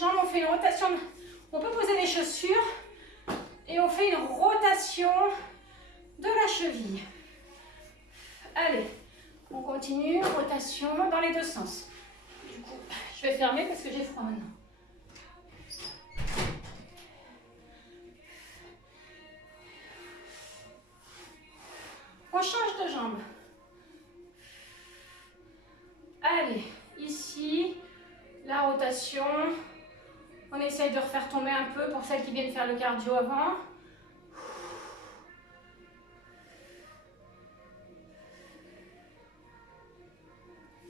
jambes, on fait une rotation. On peut poser les chaussures et on fait une rotation de la cheville. Allez, on continue, rotation dans les deux sens. Du coup, je vais fermer parce que j'ai froid maintenant. On change de jambe. Allez, ici, la rotation. On essaye de refaire tomber un peu pour celles qui viennent faire le cardio avant.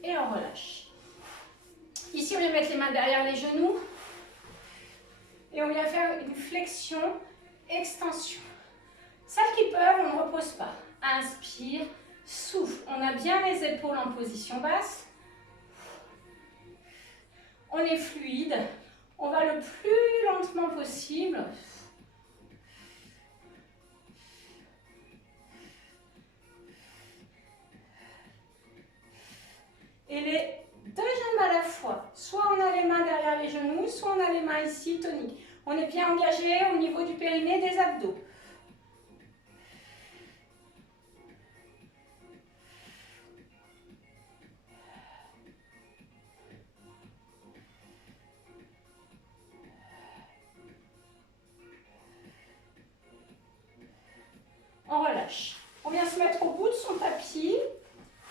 Et on relâche. Ici, on vient mettre les mains derrière les genoux. Et on vient faire une flexion, extension. Celles qui peuvent, on ne repose pas. Inspire, souffle. On a bien les épaules en position basse. On est fluide. On va le plus lentement possible. Et les deux jambes à la fois. Soit on a les mains derrière les genoux, soit on a les mains ici toniques. On est bien engagé au niveau du périnée, des abdos. On relâche. On vient se mettre au bout de son tapis,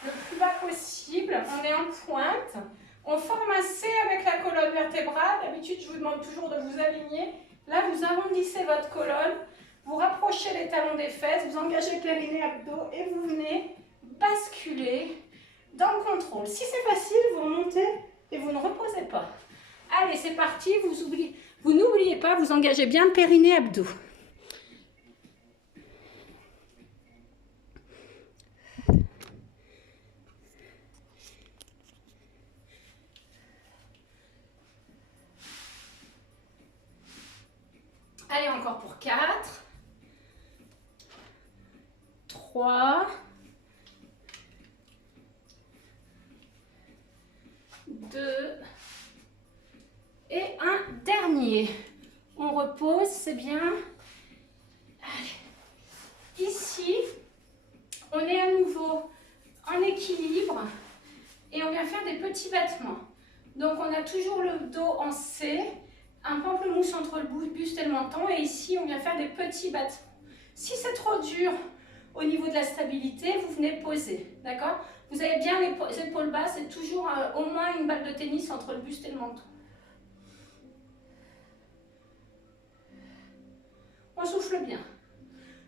le plus bas possible. On est en pointe. On forme un C avec la colonne vertébrale. D'habitude, je vous demande toujours de vous aligner. Là, vous arrondissez votre colonne. Vous rapprochez les talons des fesses. Vous engagez le périnée abdos et vous venez basculer dans le contrôle. Si c'est facile, vous remontez et vous ne reposez pas. Allez, c'est parti. Vous n'oubliez pas, vous engagez bien le périnée abdos. Allez, encore pour 4, 3, 2 et un dernier. On repose, c'est bien. Allez. Ici, on est à nouveau en équilibre et on vient faire des petits battements. Donc, on a toujours le dos en C. Un pamplemousse entre le buste et le menton et ici on vient faire des petits battements. Si c'est trop dur au niveau de la stabilité, vous venez poser, d'accord? Vous avez bien les épaules basses et toujours au moins une balle de tennis entre le buste et le menton. On souffle bien.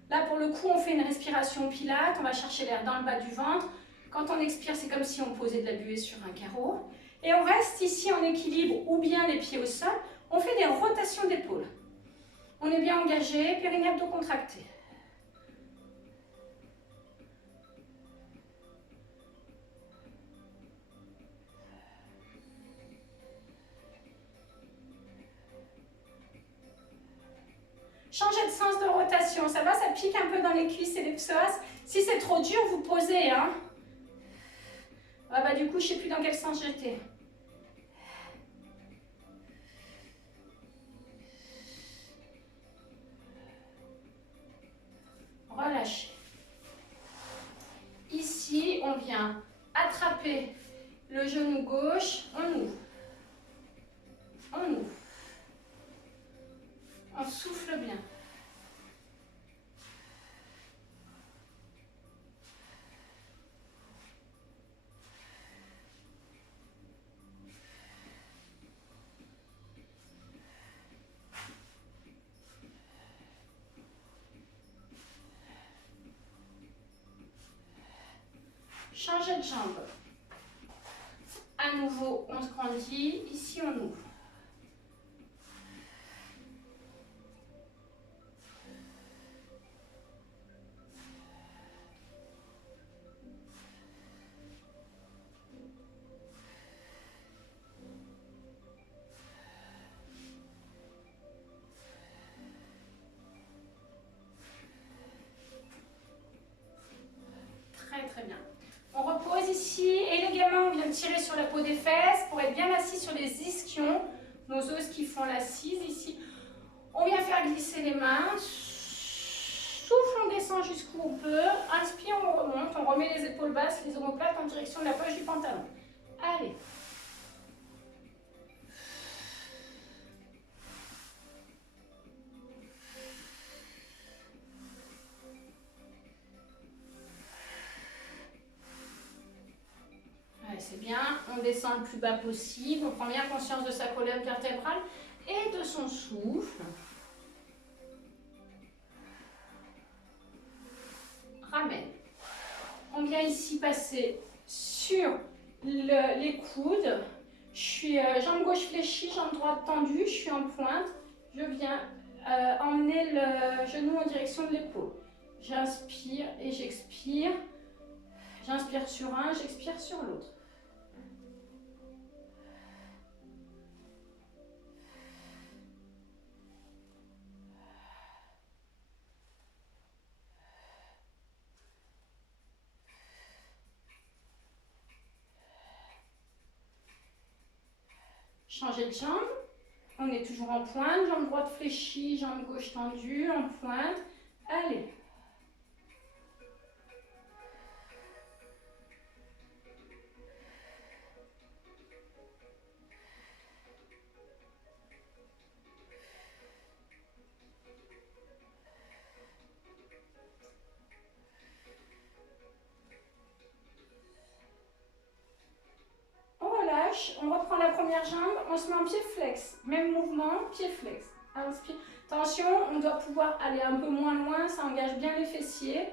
Là pour le coup on fait une respiration pilate, on va chercher l'air dans le bas du ventre. Quand on expire c'est comme si on posait de la buée sur un carreau. Et on reste ici en équilibre ou bien les pieds au sol. On fait des rotations d'épaules. On est bien engagé, périnée abdos contracté. Changez de sens de rotation, ça va, ça pique un peu dans les cuisses et les psoas. Si c'est trop dur, vous posez. Hein. Ah bah du coup, je ne sais plus dans quel sens j'étais. Relâchez. Ici, on vient attraper le genou gauche, on ouvre. On ouvre. On souffle bien. Changez de jambe. À nouveau, on se grandit. Ici, on ouvre. Très très bien. On repose ici et élégamment, on vient tirer sur la peau des fesses pour être bien assis sur les ischions. nos os qui font l'assise ici. On vient faire glisser les mains. Souffle, on descend jusqu'où on peut. Inspire, on remonte. On remet les épaules basses, les omoplates en direction de la poche du pantalon. Allez. C'est bien, on descend le plus bas possible, on prend bien conscience de sa colonne vertébrale et de son souffle. Ramène. On vient ici passer sur les coudes. Je suis jambe gauche fléchie, jambe droite tendue, je suis en pointe. Je viens emmener le genou en direction de l'épaule. J'inspire et j'expire. J'inspire sur un, j'expire sur l'autre. Changer de jambe, on est toujours en pointe, jambe droite fléchie, jambe gauche tendue, en pointe. Allez. On reprend la première jambe, on se met en pied flex. Même mouvement, pied flex. Inspire. Attention, on doit pouvoir aller un peu moins loin, ça engage bien les fessiers.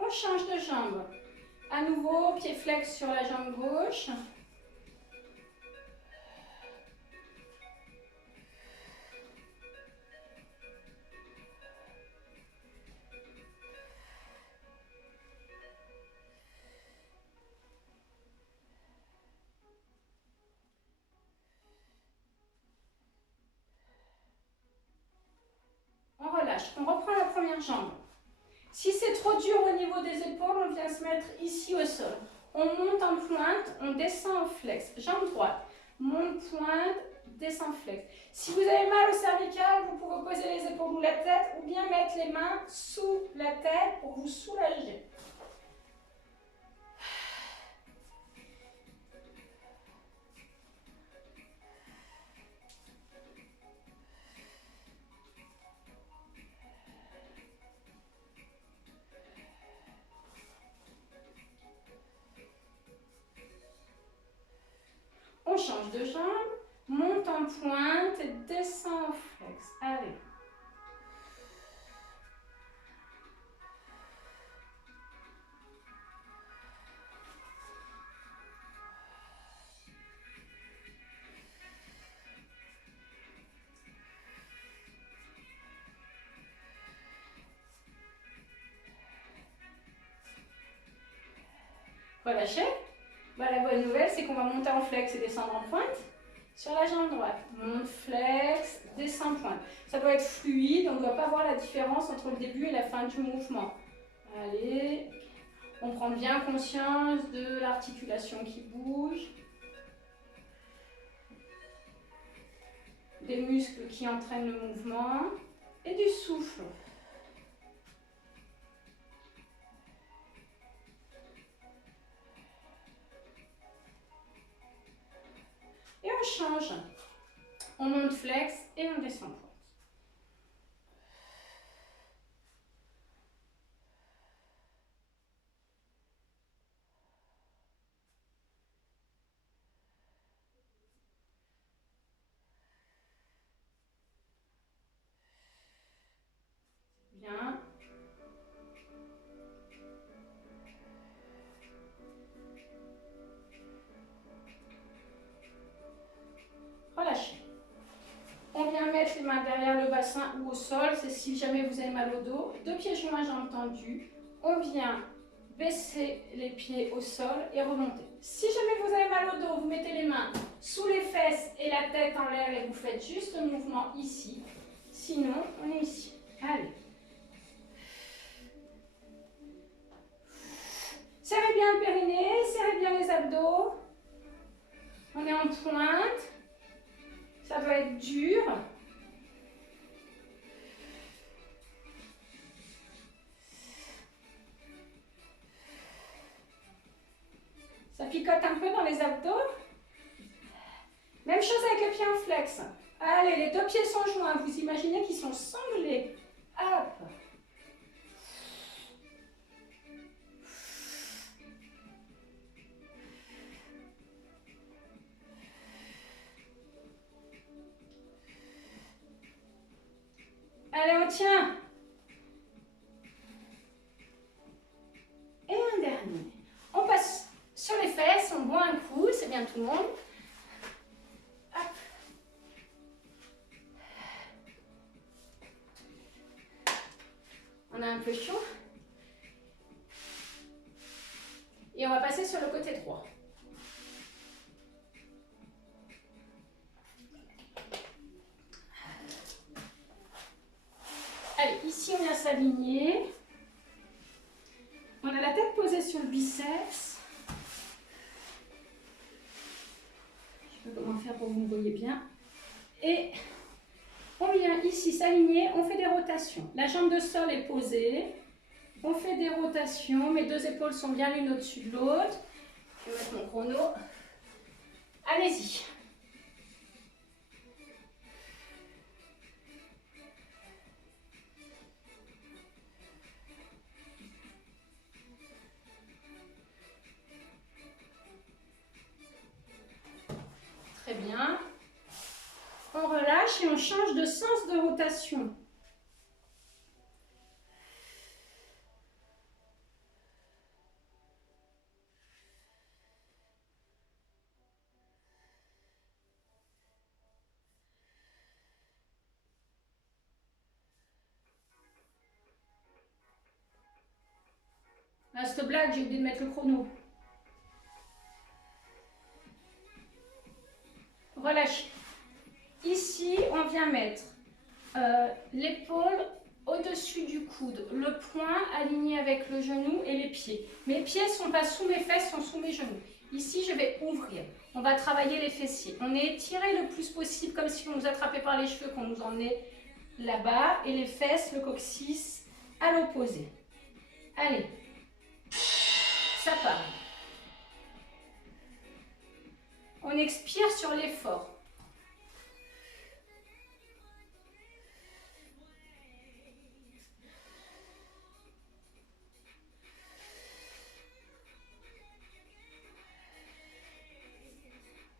On change de jambe. À nouveau, pied flex sur la jambe gauche. On relâche. On reprend la première jambe. Si c'est trop dur au niveau des épaules, on vient se mettre ici au sol. On monte en pointe, on descend en flex. Jambe droite, monte pointe, descend flex. Si vous avez mal au cervical, vous pouvez poser les épaules ou la tête ou bien mettre les mains sous la tête pour vous soulager. On change de jambe, monte en pointe et descend en flex. Allez. Relâchez. Bah, la bonne nouvelle, c'est qu'on va monter en flex et descendre en pointe. Sur la jambe droite, monte, flex, descend, pointe. Ça doit être fluide, on ne doit pas voir la différence entre le début et la fin du mouvement. Allez, on prend bien conscience de l'articulation qui bouge, des muscles qui entraînent le mouvement et du souffle. Et on change. On monte flex et on descend pointe. Bien. Relâchez. On vient mettre les mains derrière le bassin ou au sol, c'est si jamais vous avez mal au dos. Deux pieds joints, jambes tendues. On vient baissez les pieds au sol et remontez. Si jamais vous avez mal au dos, vous mettez les mains sous les fesses et la tête en l'air et vous faites juste le mouvement ici. Sinon, on est ici. Allez. Serrez bien le périnée, serrez bien les abdos. On est en pointe. Ça doit être dur. Ça picote un peu dans les abdos. Même chose avec les pieds en flex. Allez, les deux pieds sont joints. Vous imaginez qu'ils sont sanglés. Hop. Allez, on tient. Et un dernier. On passe sur les fesses, on boit un coup, c'est bien tout le monde. Hop. On a un peu chaud. Et on va passer sur le côté droit. Allez, ici on vient s'aligner. On a la tête posée sur le biceps. Je sais pas comment faire pour que vous me voyez bien. Et on vient ici s'aligner, on fait des rotations. La jambe de sol est posée. On fait des rotations. Mes deux épaules sont bien l'une au-dessus de l'autre. Je vais mettre mon chrono. Allez-y. Très bien. On relâche et on change de sens de rotation. Reste blague, j'ai oublié de mettre le chrono. Relâchez. Ici, on vient mettre l'épaule au-dessus du coude, le poing aligné avec le genou et les pieds. Mes pieds ne sont pas sous mes fesses, sont sous mes genoux. Ici, je vais ouvrir. On va travailler les fessiers. On est étiré le plus possible, comme si on nous attrapait par les cheveux, qu'on nous emmenait là-bas. Et les fesses, le coccyx, à l'opposé. Allez. Ça part. On expire sur l'effort.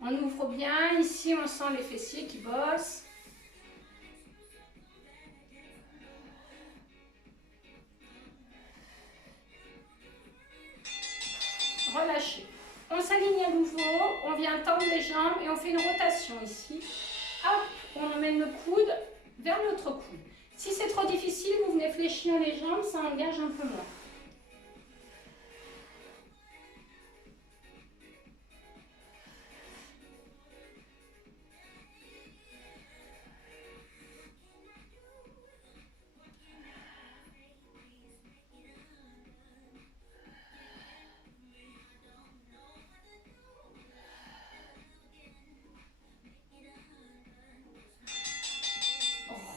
On ouvre bien. Ici, on sent les fessiers qui bossent. Relâchez. On s'aligne à nouveau. On vient tendre les jambes et on fait une rotation ici. Hop, on emmène le coude vers notre coude. Si c'est trop difficile, vous venez fléchir les jambes, ça engage un peu moins.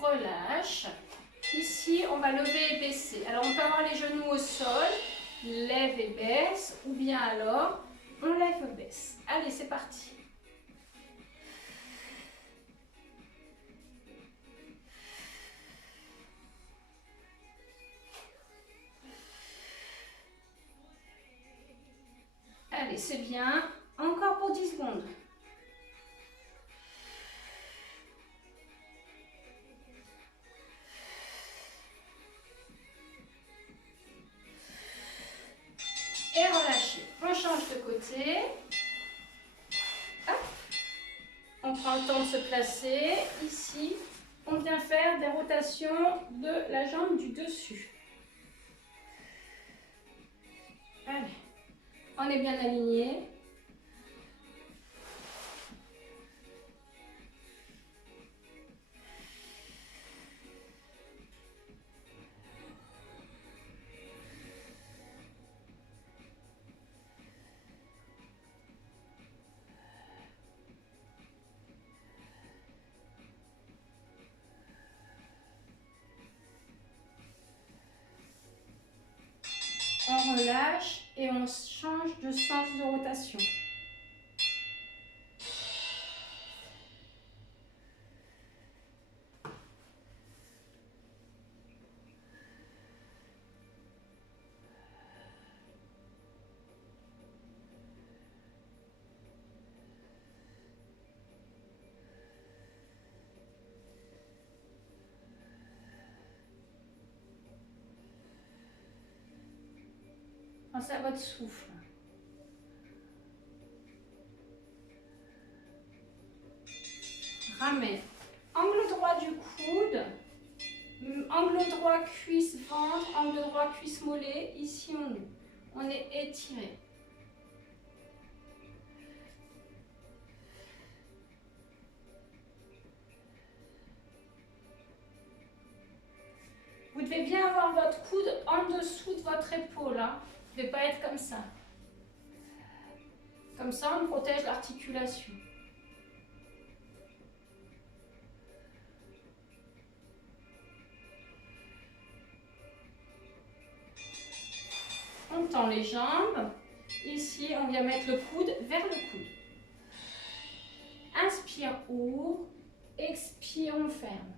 Relâche. Ici, on va lever et baisser. Alors, on peut avoir les genoux au sol, lève et baisse, ou bien alors, on lève et baisse. Allez, c'est parti. Allez, c'est bien. Encore pour 10 secondes. Et relâchez. On change de côté. Hop. On prend le temps de se placer. Ici, on vient faire des rotations de la jambe du dessus. est bien aligné. On relâche et on change de sens de rotation. Pensez à votre souffle. Ramène. Angle droit du coude. Angle droit cuisse ventre. Angle droit cuisse mollet. Ici on est étiré. Vous devez bien avoir votre coude en dessous de votre épaule. Hein. Vous ne devez pas être comme ça. Comme ça, on protège l'articulation. On tend les jambes. Ici, on vient mettre le coude vers le coude. Inspire, ouvre. Expire, on ferme.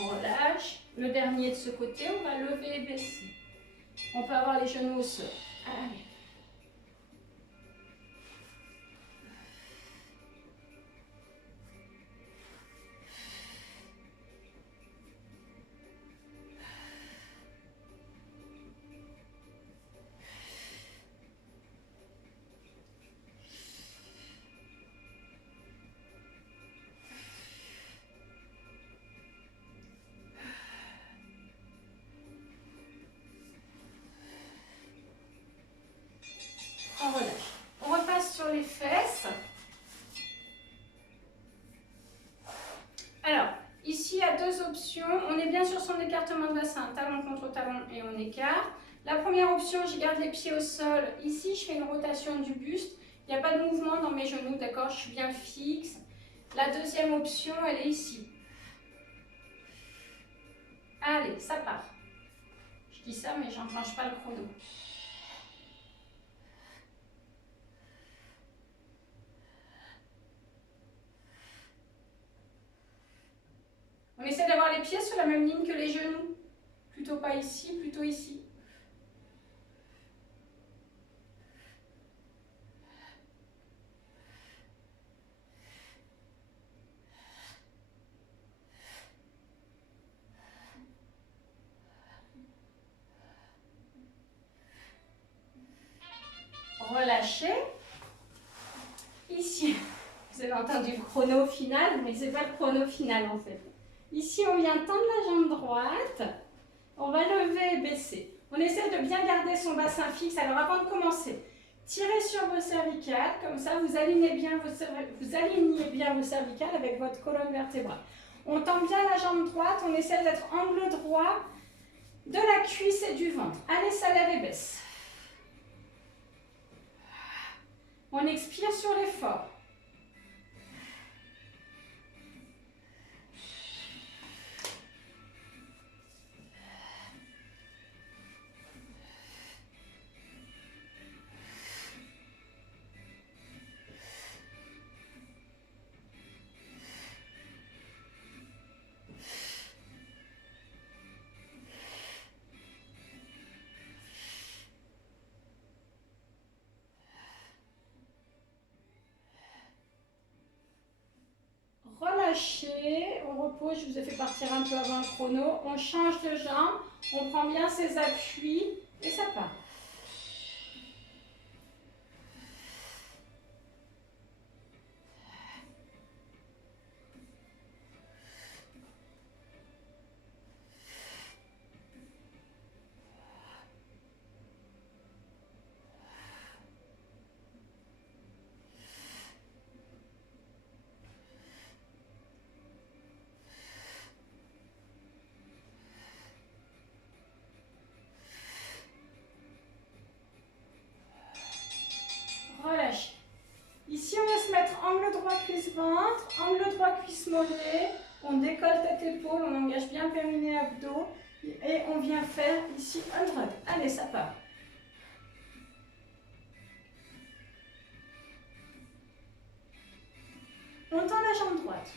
On relâche. Le dernier de ce côté, on va lever et baisser. On peut avoir les genoux au sol. Allez. On relâche. On repasse sur les fesses. Alors, ici, il y a deux options. On est bien sur son écartement de bassin, talon contre talon et on écarte. La première option, je garde les pieds au sol. Ici, je fais une rotation du buste. Il n'y a pas de mouvement dans mes genoux, d'accord? Je suis bien fixe. La deuxième option, elle est ici. Allez, ça part. Je dis ça, mais j'enclenche pas le chrono. On essaie d'avoir les pieds sur la même ligne que les genoux. Plutôt pas ici, plutôt ici. Relâchez. Ici, vous avez entendu le chrono final, mais ce n'est pas le chrono final en fait. Ici, on vient tendre la jambe droite. On va lever et baisser. On essaie de bien garder son bassin fixe. Alors avant de commencer, tirez sur vos cervicales. Comme ça, vous alignez bien vos cervicales avec votre colonne vertébrale. On tend bien la jambe droite. On essaie d'être angle droit de la cuisse et du ventre. Allez, ça lève et baisse. On expire sur l'effort. repos, je vous ai fait partir un peu avant le chrono. On change de jambe, on prend bien ses appuis et ça part. Relâchez. Ici, on va se mettre angle droit cuisse-ventre, angle droit cuisse-mollet. On décolle tête-épaule, on engage bien périnée, abdos. Et on vient faire ici un drag. Allez, ça part. On tend la jambe droite.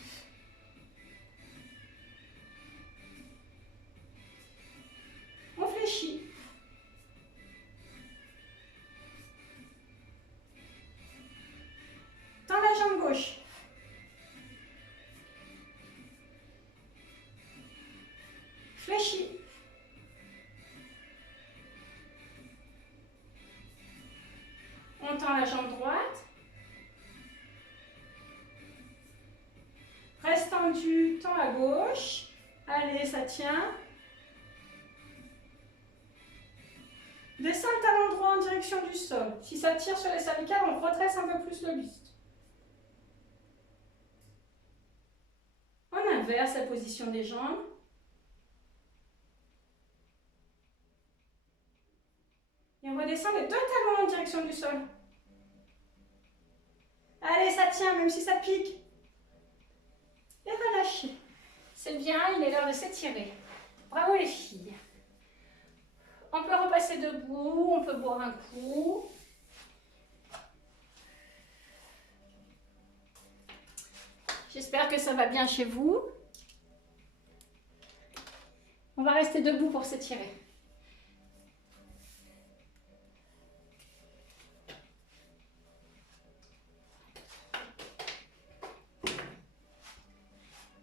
On fléchit. Tend la jambe gauche. Fléchis. On tend la jambe droite. Reste tendu, tend à gauche. Allez, ça tient. Descends le talon droit en direction du sol. Si ça tire sur les cervicales, on redresse un peu plus le buste. On inverse la position des jambes. Et on redescend les deux talons en direction du sol. Allez, ça tient, même si ça pique. Et relâchez. C'est bien, il est l'heure de s'étirer. Bravo les filles. On peut repasser debout, on peut boire un coup. J'espère que ça va bien chez vous. On va rester debout pour s'étirer.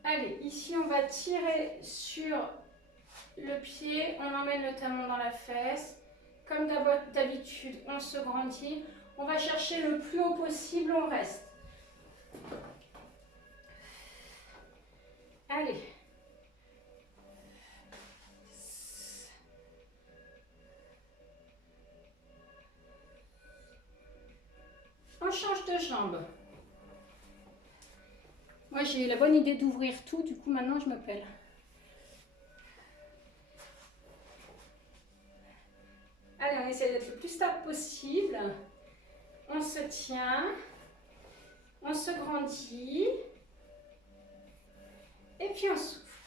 Allez, ici on va tirer sur le pied, on emmène le talon dans la fesse. Comme d'habitude, on se grandit. On va chercher le plus haut possible, on reste. Allez. On change de jambe. Moi, j'ai eu la bonne idée d'ouvrir tout, du coup, maintenant, je me pèle. Allez, on essaie d'être le plus stable possible. On se tient. On se grandit. Et puis, on souffle.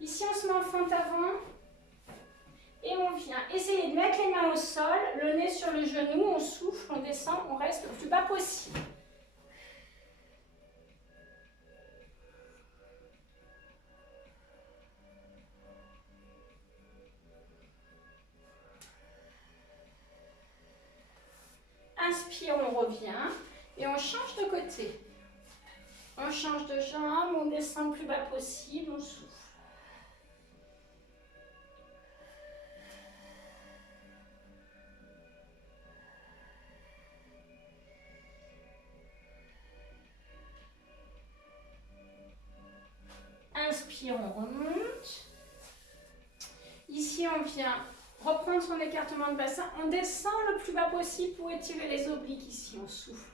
Ici, on se met en fente avant. Et on vient essayer de mettre les mains au sol, le nez sur le genou. On souffle, on descend, on reste le plus bas possible. Inspire, on revient et on change de côté. On change de jambe, on descend le plus bas possible, on souffle. Inspire, on remonte. Ici, on vient reprendre son écartement de bassin. On descend le plus bas possible pour étirer les obliques. Ici, on souffle.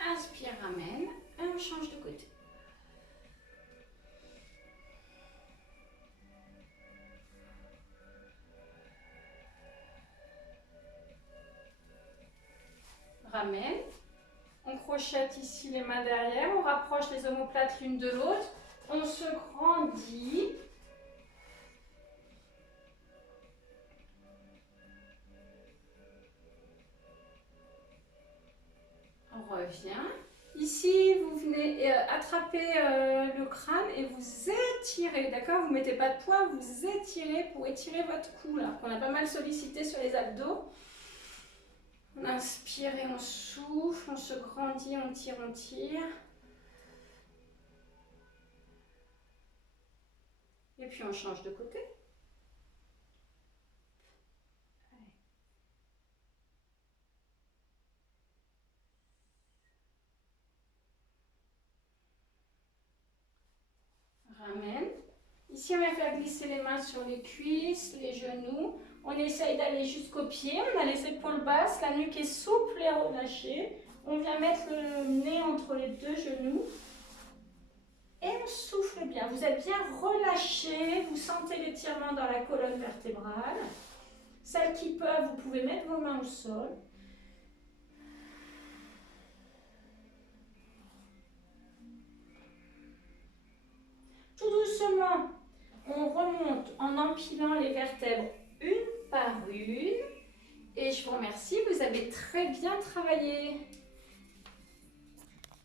Inspire, ramène. Et on change de côté. Ramène. On crochette ici les mains derrière, on rapproche les omoplates l'une de l'autre, on se grandit. On revient. Ici, vous venez attraper le crâne et vous étirez, d'accord? Vous ne mettez pas de poids, vous étirez pour étirer votre cou, là, qu'on a pas mal sollicité sur les abdos. On inspire et on souffle, on se grandit, on tire, on tire. Et puis on change de côté. Ramène. Ici, on va faire glisser les mains sur les cuisses, les genoux. On essaye d'aller jusqu'aux pieds. On a les épaules basses, la nuque est souple et relâchée. On vient mettre le nez entre les deux genoux. Et on souffle bien. Vous êtes bien relâché. Vous sentez l'étirement dans la colonne vertébrale. Celles qui peuvent, vous pouvez mettre vos mains au sol. Tout doucement, on remonte en empilant les vertèbres une par une. Et je vous remercie, vous avez très bien travaillé.